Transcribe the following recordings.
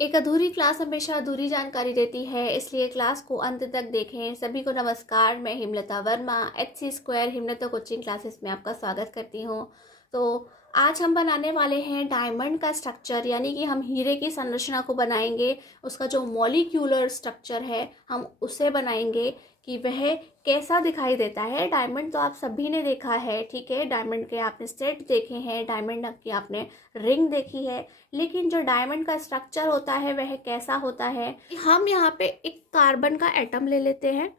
एक अधूरी क्लास हमेशा अधूरी जानकारी देती है, इसलिए क्लास को अंत तक देखें। सभी को नमस्कार, मैं Himlata Verma HC square Himlata coaching classes में आपका स्वागत करती हूँ। तो आज हम बनाने वाले हैं डायमंड का स्ट्रक्चर, यानी कि हम हीरे की संरचना को बनाएंगे। उसका जो मॉलिक्यूलर स्ट्रक्चर है हम उसे बनाएंगे कि वह कैसा दिखाई देता है। डायमंड तो आप सभी ने देखा है, ठीक है, डायमंड के आपने सेट देखे हैं, डायमंड की आपने रिंग देखी है, लेकिन जो डायमंड का स्ट्रक्चर होता है वह कैसा होता है। हम यहाँ पे एक कार्बन का एटम ले लेते हैं।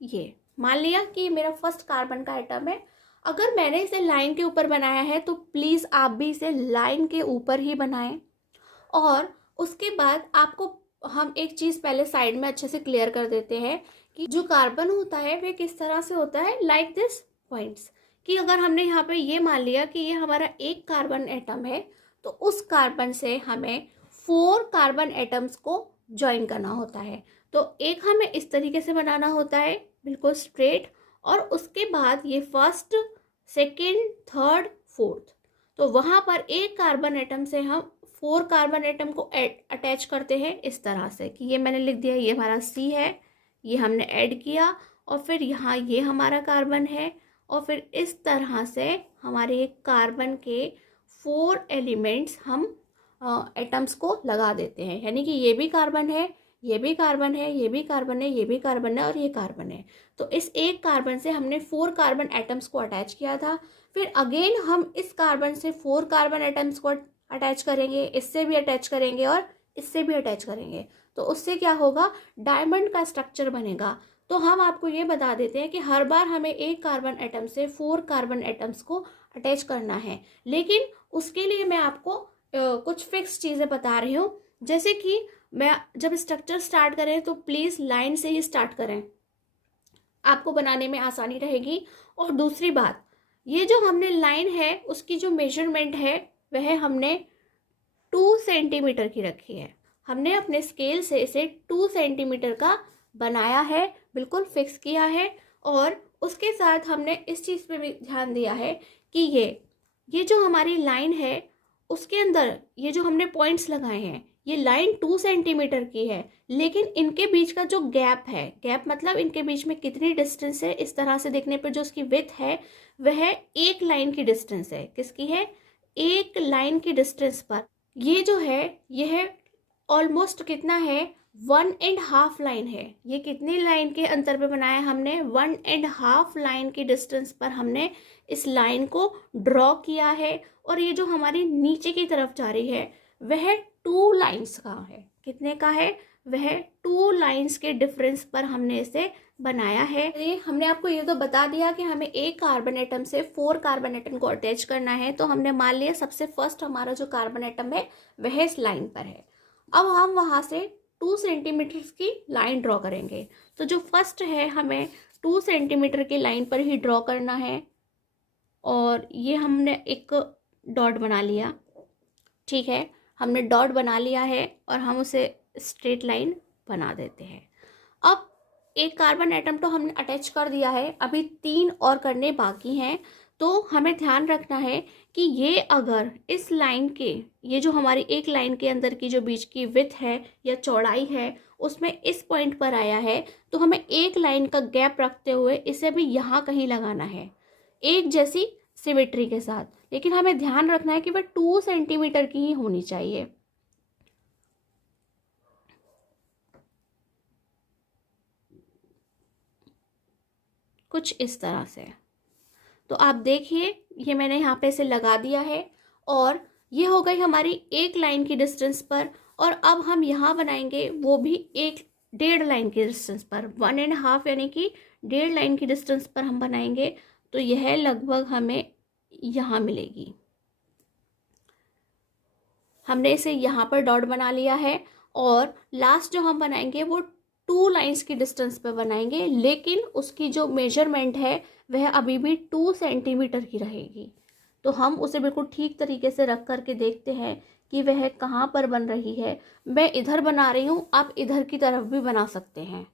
ये मान लिया कि मेरा फर्स्ट कार्बन का एटम है। अगर मैंने इसे लाइन के ऊपर बनाया है तो प्लीज़ आप भी इसे लाइन के ऊपर ही बनाएं। और उसके बाद आपको हम एक चीज़ पहले साइड में अच्छे से क्लियर कर देते हैं कि जो कार्बन होता है वह किस तरह से होता है, लाइक दिस पॉइंट्स। कि अगर हमने यहाँ पे ये मान लिया कि ये हमारा एक कार्बन एटम है, तो उस कार्बन से हमें 4 कार्बन एटम्स को ज्वाइन करना होता है। तो एक हमें इस तरीके से बनाना होता है, बिल्कुल स्ट्रेट। और उसके बाद ये फर्स्ट, सेकेंड, थर्ड, फोर्थ, तो वहाँ पर एक कार्बन एटम से हम 4 कार्बन एटम को अटैच करते हैं इस तरह से कि ये मैंने लिख दिया, ये हमारा C है, ये हमने ऐड किया, और फिर यहाँ ये हमारा कार्बन है, और फिर इस तरह से हमारे एक कार्बन के 4 एलिमेंट्स हम एटम्स को लगा देते हैं। यानी कि ये भी कार्बन है, ये भी कार्बन है, ये भी कार्बन है, ये भी कार्बन है, और ये कार्बन है। तो इस एक कार्बन से हमने 4 कार्बन एटम्स को अटैच किया था। फिर अगेन हम इस कार्बन से 4 कार्बन एटम्स को अटैच करेंगे, इससे भी अटैच करेंगे और इससे भी अटैच करेंगे। तो उससे क्या होगा, डायमंड का स्ट्रक्चर बनेगा। तो हम आपको ये बता देते हैं कि हर बार हमें एक कार्बन एटम से 4 कार्बन एटम्स को अटैच करना है। लेकिन उसके लिए मैं आपको कुछ फिक्स चीज़ें बता रही हूँ। जैसे कि मैं जब स्ट्रक्चर स्टार्ट करें तो प्लीज़ लाइन से ही स्टार्ट करें, आपको बनाने में आसानी रहेगी। और दूसरी बात, ये जो हमने लाइन है उसकी जो मेजरमेंट है वह हमने 2 सेंटीमीटर की रखी है। हमने अपने स्केल से इसे 2 सेंटीमीटर का बनाया है, बिल्कुल फिक्स किया है। और उसके साथ हमने इस चीज़ पे भी ध्यान दिया है कि ये जो हमारी लाइन है उसके अंदर ये जो हमने पॉइंट्स लगाए हैं, ये लाइन 2 सेंटीमीटर की है, लेकिन इनके बीच का जो गैप है, गैप मतलब इनके बीच में कितनी डिस्टेंस है, इस तरह से देखने पर जो उसकी विड्थ है वह एक लाइन की डिस्टेंस है। किसकी है? एक लाइन की डिस्टेंस पर ये जो है यह ऑलमोस्ट कितना है, 1.5 लाइन है। ये कितनी लाइन के अंतर पे बनाया हमने? 1.5 लाइन की डिस्टेंस पर हमने इस लाइन को ड्रॉ किया है। और ये जो हमारी नीचे की तरफ जा रही है वह 2 लाइन्स का है। कितने का है? वह 2 लाइन्स के डिफरेंस पर हमने इसे बनाया है। ये हमने आपको ये तो बता दिया कि हमें एक कार्बन एटम से 4 कार्बन एटम को अटैच करना है। तो हमने मान लिया सबसे फर्स्ट हमारा जो कार्बन एटम है वह इस लाइन पर है। अब हम वहाँ से 2 सेंटीमीटर की लाइन ड्रॉ करेंगे। तो जो फर्स्ट है हमें 2 सेंटीमीटर की लाइन पर ही ड्रॉ करना है। और ये हमने एक डॉट बना लिया, ठीक है, हमने डॉट बना लिया है और हम उसे स्ट्रेट लाइन बना देते हैं। अब एक कार्बन एटम तो हमने अटैच कर दिया है, अभी 3 और करने बाकी हैं। तो हमें ध्यान रखना है कि ये अगर इस लाइन के, ये जो हमारी एक लाइन के अंदर की जो बीच की विड्थ है या चौड़ाई है उसमें इस पॉइंट पर आया है, तो हमें एक लाइन का गैप रखते हुए इसे भी यहाँ कहीं लगाना है, एक जैसी सिमेट्री के साथ। लेकिन हमें ध्यान रखना है कि वह 2 सेंटीमीटर की ही होनी चाहिए। कुछ इस तरह से। तो आप देखिए ये मैंने यहाँ पे इसे लगा दिया है और ये हो गई हमारी एक लाइन की डिस्टेंस पर। और अब हम यहाँ बनाएंगे वो भी 1.5 लाइन की डिस्टेंस पर, 1.5 यानी कि 1.5 लाइन की डिस्टेंस पर हम बनाएंगे। तो यह लगभग हमें यहाँ मिलेगी। हमने इसे यहाँ पर डॉट बना लिया है और लास्ट जो हम बनाएंगे वो 2 लाइंस की डिस्टेंस पे बनाएंगे, लेकिन उसकी जो मेजरमेंट है वह अभी भी 2 सेंटीमीटर की रहेगी। तो हम उसे बिल्कुल ठीक तरीके से रख करके देखते हैं कि वह कहाँ पर बन रही है। मैं इधर बना रही हूँ, आप इधर की तरफ भी बना सकते हैं।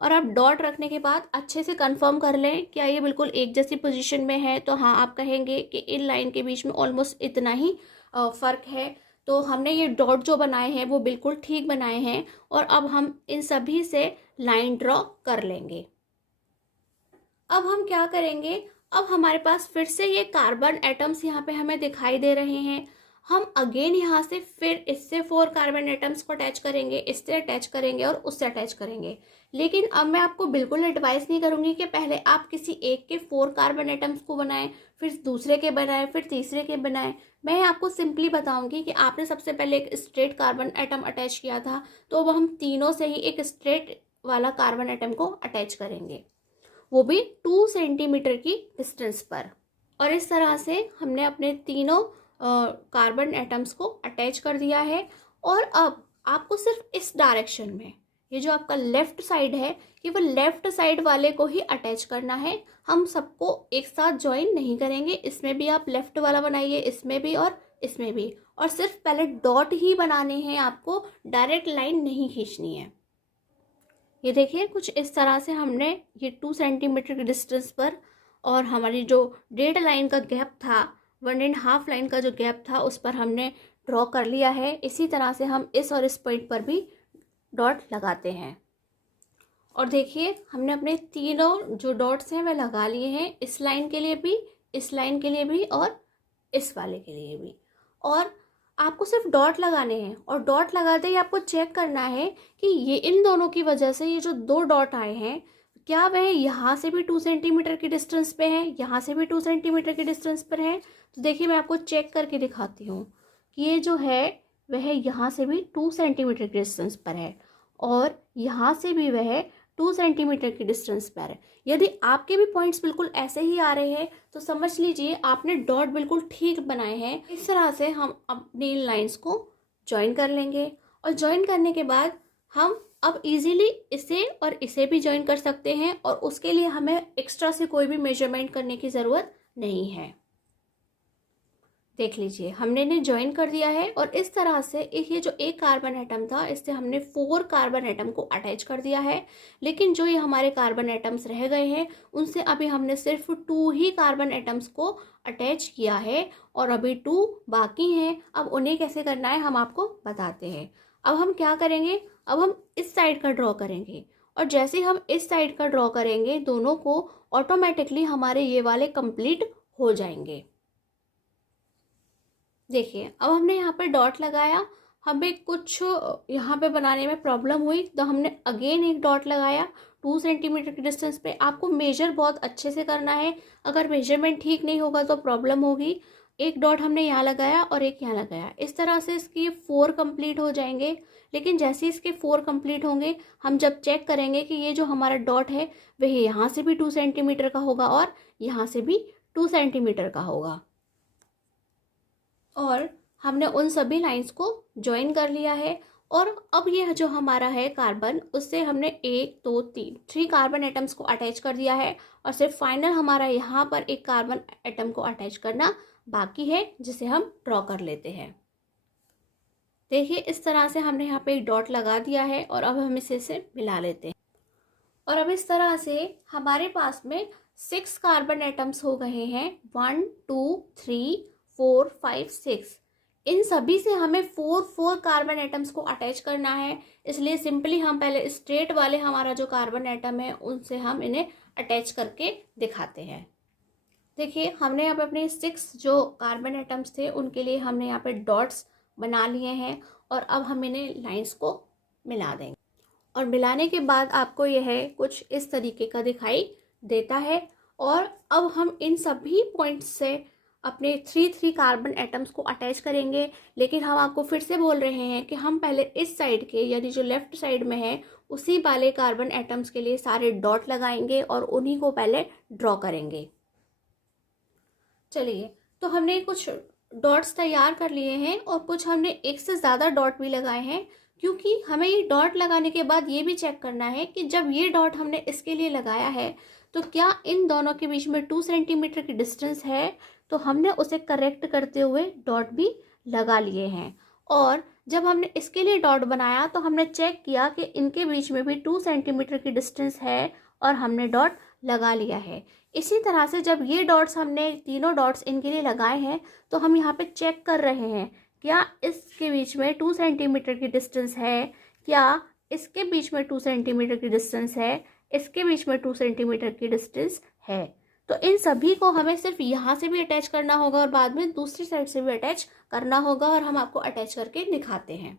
और आप डॉट रखने के बाद अच्छे से कंफर्म कर लें क्या ये बिल्कुल एक जैसी पोजीशन में है, तो हाँ आप कहेंगे कि इन लाइन के बीच में ऑलमोस्ट इतना ही फ़र्क है। तो हमने ये डॉट जो बनाए हैं वो बिल्कुल ठीक बनाए हैं, और अब हम इन सभी से लाइन ड्रॉ कर लेंगे। अब हम क्या करेंगे, अब हमारे पास फिर से ये कार्बन एटम्स यहाँ पे हमें दिखाई दे रहे हैं। हम अगेन यहाँ से फिर इससे 4 कार्बन एटम्स को अटैच करेंगे, इससे अटैच करेंगे और उससे अटैच करेंगे। लेकिन अब मैं आपको बिल्कुल एडवाइस नहीं करूँगी कि पहले आप किसी एक के 4 कार्बन एटम्स को बनाएं, फिर दूसरे के बनाएं, फिर तीसरे के बनाएं। मैं आपको सिंपली बताऊंगी कि आपने सबसे पहले एक स्ट्रेट कार्बन एटम अटैच किया था, तो अब हम तीनों से ही एक स्ट्रेट वाला कार्बन एटम को अटैच करेंगे, वो भी 2 सेंटीमीटर की डिस्टेंस पर। और इस तरह से हमने अपने तीनों कार्बन एटम्स को अटैच कर दिया है। और अब आपको सिर्फ इस डायरेक्शन में, ये जो आपका लेफ्ट साइड है, केवल लेफ्ट साइड वाले को ही अटैच करना है। हम सबको एक साथ ज्वाइन नहीं करेंगे। इसमें भी आप लेफ्ट वाला बनाइए, इसमें भी और इसमें भी, और सिर्फ पहले डॉट ही बनाने हैं आपको, डायरेक्ट लाइन नहीं खींचनी है। ये देखिए कुछ इस तरह से हमने ये 2 सेंटीमीटर के डिस्टेंस पर, और हमारी जो 1.5 लाइन का गैप था, 1.5 लाइन का जो गैप था, उस पर हमने ड्रॉ कर लिया है। इसी तरह से हम इस और इस पॉइंट पर भी डॉट लगाते हैं। और देखिए हमने अपने तीनों जो डॉट्स हैं वह लगा लिए हैं, इस लाइन के लिए भी, इस लाइन के लिए भी और इस वाले के लिए भी। और आपको सिर्फ डॉट लगाने हैं, और डॉट लगाते ही आपको चेक करना है कि ये इन दोनों की वजह से ये जो 2 डॉट आए हैं, क्या वह यहाँ से भी 2 सेंटीमीटर की डिस्टेंस पे है, यहाँ से भी 2 सेंटीमीटर की डिस्टेंस पर है। तो देखिए मैं आपको चेक करके दिखाती हूँ कि ये जो है वह यहाँ से भी 2 सेंटीमीटर की डिस्टेंस पर है, और यहाँ से भी वह 2 सेंटीमीटर की डिस्टेंस पर है। यदि आपके भी पॉइंट्स बिल्कुल ऐसे ही आ रहे हैं तो समझ लीजिए आपने डॉट बिल्कुल ठीक बनाए हैं। इस तरह से हम अपनी लाइंस को ज्वाइन कर लेंगे, और ज्वाइन करने के बाद हम अब इजीली इसे और इसे भी ज्वाइन कर सकते हैं, और उसके लिए हमें एक्स्ट्रा से कोई भी मेजरमेंट करने की ज़रूरत नहीं है। देख लीजिए हमने इन्हें ज्वाइन कर दिया है, और इस तरह से ये जो एक कार्बन एटम था, इससे हमने 4 कार्बन एटम को अटैच कर दिया है। लेकिन जो ये हमारे कार्बन एटम्स रह गए हैं, उनसे अभी हमने सिर्फ 2 ही कार्बन एटम्स को अटैच किया है, और अभी 2 बाकी हैं। अब उन्हें कैसे करना है हम आपको बताते हैं। अब हम क्या करेंगे, अब हम इस साइड का ड्रॉ करेंगे, और जैसे हम इस साइड का ड्रॉ करेंगे दोनों को, ऑटोमेटिकली हमारे ये वाले कंप्लीट हो जाएंगे। देखिए अब हमने यहाँ पर डॉट लगाया, हमें कुछ यहाँ पे बनाने में प्रॉब्लम हुई तो हमने अगेन एक डॉट लगाया 2 सेंटीमीटर की डिस्टेंस पे। आपको मेजर बहुत अच्छे से करना है, अगर मेजरमेंट ठीक नहीं होगा तो प्रॉब्लम होगी। एक डॉट हमने यहाँ लगाया और एक यहाँ लगाया, इस तरह से इसके 4 कंप्लीट हो जाएंगे। लेकिन जैसे इसके 4 कंप्लीट होंगे, हम जब चेक करेंगे कि ये जो हमारा डॉट है वह यहाँ से भी 2 सेंटीमीटर का होगा और यहाँ से भी 2 सेंटीमीटर का होगा। और हमने उन सभी लाइंस को ज्वाइन कर लिया है। और अब ये जो हमारा है कार्बन, उससे हमने 1 2 3 कार्बन एटम्स को अटैच कर दिया है, और सिर्फ फाइनल हमारा यहाँ पर एक कार्बन एटम को अटैच करना बाकी है, जिसे हम ड्रॉ कर लेते हैं। देखिए इस तरह से हमने यहाँ पे एक डॉट लगा दिया है, और अब हम इसे मिला लेते हैं। और अब इस तरह से हमारे पास में 6 कार्बन एटम्स हो गए हैं, 1 2 3 4 5 6। इन सभी से हमें 4 कार्बन एटम्स को अटैच करना है, इसलिए सिंपली हम पहले स्ट्रेट वाले हमारा जो कार्बन एटम है उनसे हम इन्हें अटैच करके दिखाते हैं। देखिए हमने यहाँ पे अपने 6 जो कार्बन एटम्स थे उनके लिए हमने यहाँ पे डॉट्स बना लिए हैं, और अब हम इन्हें लाइंस को मिला देंगे। और मिलाने के बाद आपको यह कुछ इस तरीके का दिखाई देता है। और अब हम इन सभी पॉइंट्स से अपने 3 कार्बन एटम्स को अटैच करेंगे। लेकिन हम आपको फिर से बोल रहे हैं कि हम पहले इस साइड के, यानी जो लेफ्ट साइड में है, उसी वाले कार्बन एटम्स के लिए सारे डॉट लगाएंगे और उन्हीं को पहले ड्रॉ करेंगे। चलिए तो हमने कुछ डॉट्स तैयार कर लिए हैं, और कुछ हमने एक से ज़्यादा डॉट भी लगाए हैं, क्योंकि हमें ये डॉट लगाने के बाद ये भी चेक करना है कि जब ये डॉट हमने इसके लिए लगाया है तो क्या इन दोनों के बीच में 2 सेंटीमीटर की डिस्टेंस है। तो हमने उसे करेक्ट करते हुए डॉट भी लगा लिए हैं। और जब हमने इसके लिए डॉट बनाया तो हमने चेक किया कि इनके बीच में भी 2 सेंटीमीटर की डिस्टेंस है और हमने डॉट लगा लिया है। इसी तरह से जब ये डॉट्स हमने तीनों डॉट्स इनके लिए लगाए हैं तो हम यहाँ पे चेक कर रहे हैं क्या इसके बीच में 2 सेंटीमीटर की डिस्टेंस है, क्या इसके बीच में 2 सेंटीमीटर की डिस्टेंस है, इसके बीच में 2 सेंटीमीटर की डिस्टेंस है। तो इन सभी को हमें सिर्फ यहाँ से भी अटैच करना होगा और बाद में दूसरी साइड से भी अटैच करना होगा और हम आपको अटैच करके दिखाते हैं।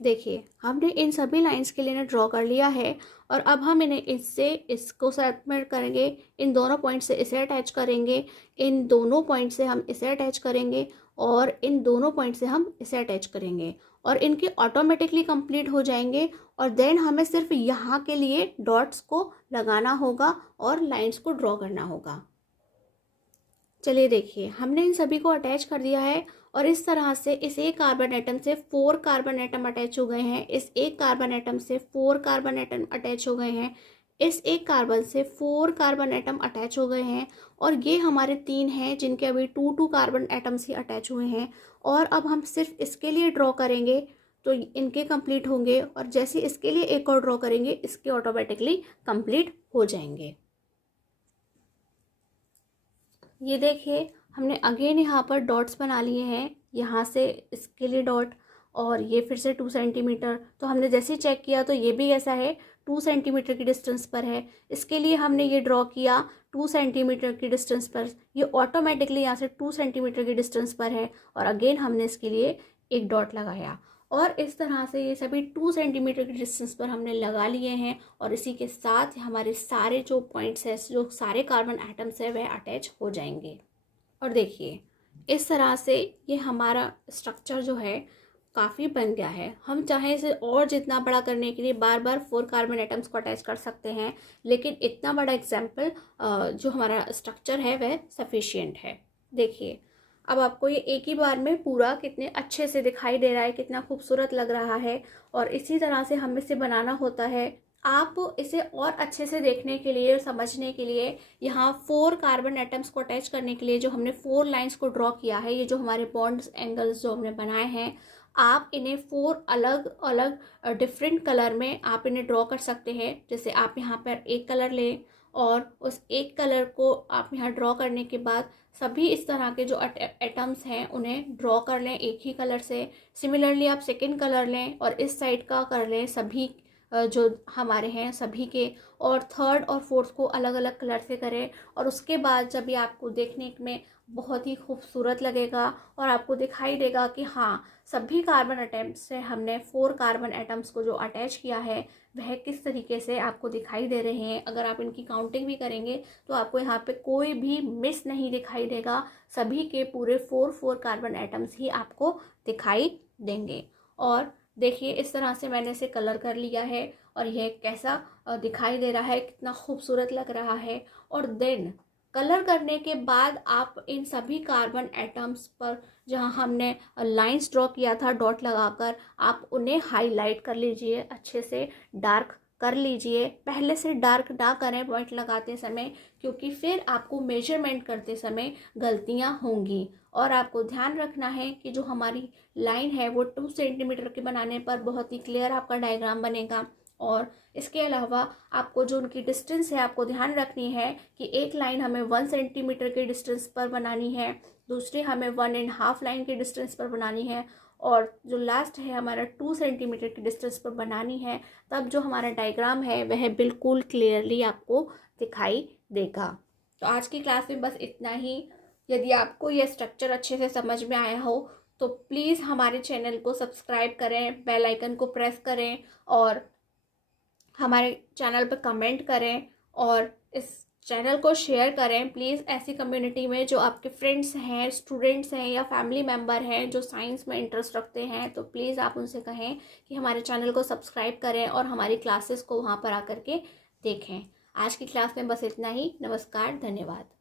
देखिए हमने इन सभी लाइंस के लिए ड्रॉ कर लिया है और अब हम इन्हें इससे इसको सेपरेट करेंगे, इन दोनों पॉइंट से इसे अटैच करेंगे, इन दोनों पॉइंट से हम इसे अटैच करेंगे और इन दोनों पॉइंट से हम इसे अटैच करेंगे और इनके ऑटोमेटिकली कंप्लीट हो जाएंगे। और देन हमें सिर्फ यहाँ के लिए डॉट्स को लगाना होगा और लाइंस को ड्रॉ करना होगा। चलिए देखिए हमने इन सभी को अटैच कर दिया है और इस तरह से इस एक कार्बन एटम से 4 कार्बन एटम अटैच हो गए हैं, इस एक कार्बन एटम से 4 कार्बन एटम अटैच हो गए हैं, इस एक कार्बन से 4 कार्बन एटम अटैच हो गए हैं और ये हमारे 3 हैं जिनके अभी 2 कार्बन एटम्स ही अटैच हुए हैं। और अब हम सिर्फ इसके लिए ड्रॉ करेंगे तो इनके कंप्लीट होंगे और जैसे इसके लिए एक और ड्रॉ करेंगे इसके ऑटोमेटिकली कंप्लीट हो जाएंगे। ये देखिए हमने अगेन यहाँ पर डॉट्स बना लिए हैं, यहाँ से इसके लिए डॉट और ये फिर से 2 सेंटीमीटर। तो हमने जैसे ही चेक किया तो ये भी ऐसा है 2 सेंटीमीटर की डिस्टेंस पर है। इसके लिए हमने ये ड्रॉ किया 2 सेंटीमीटर की डिस्टेंस पर, ये ऑटोमेटिकली यहाँ से 2 सेंटीमीटर की डिस्टेंस पर है और अगेन हमने इसके लिए एक डॉट लगाया और इस तरह से ये सभी 2 सेंटीमीटर की डिस्टेंस पर हमने लगा लिए हैं और इसी के साथ हमारे सारे जो पॉइंट्स हैं, जो सारे कार्बन एटम्स हैं, वह अटैच हो जाएंगे। और देखिए इस तरह से ये हमारा स्ट्रक्चर जो है काफ़ी बन गया है। हम चाहे इसे और जितना बड़ा करने के लिए बार बार 4 कार्बन एटम्स को अटैच कर सकते हैं, लेकिन इतना बड़ा एग्जाम्पल जो हमारा स्ट्रक्चर है वह सफिशियंट है। देखिए अब आपको ये एक ही बार में पूरा कितने अच्छे से दिखाई दे रहा है, कितना खूबसूरत लग रहा है और इसी तरह से हमें इसे बनाना होता है। आप इसे और अच्छे से देखने के लिए और समझने के लिए यहाँ 4 कार्बन एटम्स को अटैच करने के लिए जो हमने 4 लाइंस को ड्रॉ किया है, ये जो हमारे बॉन्ड्स एंगल्स जो हमने बनाए हैं, आप इन्हें 4 अलग अलग डिफरेंट कलर में आप इन्हें ड्रॉ कर सकते हैं। जैसे आप यहाँ पर एक कलर लें और उस एक कलर को आप यहाँ ड्रॉ करने के बाद सभी इस तरह के जो एटम्स हैं उन्हें ड्रॉ कर लें एक ही कलर से। सिमिलरली आप सेकेंड कलर लें और इस साइड का कर लें सभी जो हमारे हैं सभी के, और थर्ड और फोर्थ को अलग अलग कलर से करें और उसके बाद जब ये आपको देखने में बहुत ही खूबसूरत लगेगा और आपको दिखाई देगा कि हाँ सभी कार्बन एटम्स से हमने 4 कार्बन एटम्स को जो अटैच किया है वह किस तरीके से आपको दिखाई दे रहे हैं। अगर आप इनकी काउंटिंग भी करेंगे तो आपको यहाँ पे कोई भी मिस नहीं दिखाई देगा, सभी के पूरे 4 कार्बन एटम्स ही आपको दिखाई देंगे। और देखिए इस तरह से मैंने इसे कलर कर लिया है और यह कैसा दिखाई दे रहा है, कितना खूबसूरत लग रहा है। और देन कलर करने के बाद आप इन सभी कार्बन एटम्स पर जहां हमने लाइंस ड्रॉ किया था डॉट लगाकर, आप उन्हें हाईलाइट कर लीजिए, अच्छे से डार्क कर लीजिए। पहले से डार्क ना करें पॉइंट लगाते समय, क्योंकि फिर आपको मेजरमेंट करते समय गलतियां होंगी। और आपको ध्यान रखना है कि जो हमारी लाइन है वो 2 सेंटीमीटर के बनाने पर बहुत ही क्लियर आपका डायग्राम बनेगा। और इसके अलावा आपको जो उनकी डिस्टेंस है आपको ध्यान रखनी है कि एक लाइन हमें 1 सेंटीमीटर के डिस्टेंस पर बनानी है, दूसरी हमें 1.5 लाइन के डिस्टेंस पर बनानी है और जो लास्ट है हमारा 2 सेंटीमीटर की डिस्टेंस पर बनानी है। तब जो हमारा डायग्राम है वह बिल्कुल क्लियरली आपको दिखाई देगा। तो आज की क्लास में बस इतना ही। यदि आपको यह स्ट्रक्चर अच्छे से समझ में आया हो तो प्लीज़ हमारे चैनल को सब्सक्राइब करें, बेल आइकन को प्रेस करें और हमारे चैनल पर कमेंट करें और इस चैनल को शेयर करें प्लीज़। ऐसी कम्युनिटी में जो आपके फ्रेंड्स हैं, स्टूडेंट्स हैं या फैमिली मेम्बर हैं जो साइंस में इंटरेस्ट रखते हैं, तो प्लीज़ आप उनसे कहें कि हमारे चैनल को सब्सक्राइब करें और हमारी क्लासेस को वहाँ पर आकर के देखें। आज की क्लास में बस इतना ही। नमस्कार, धन्यवाद।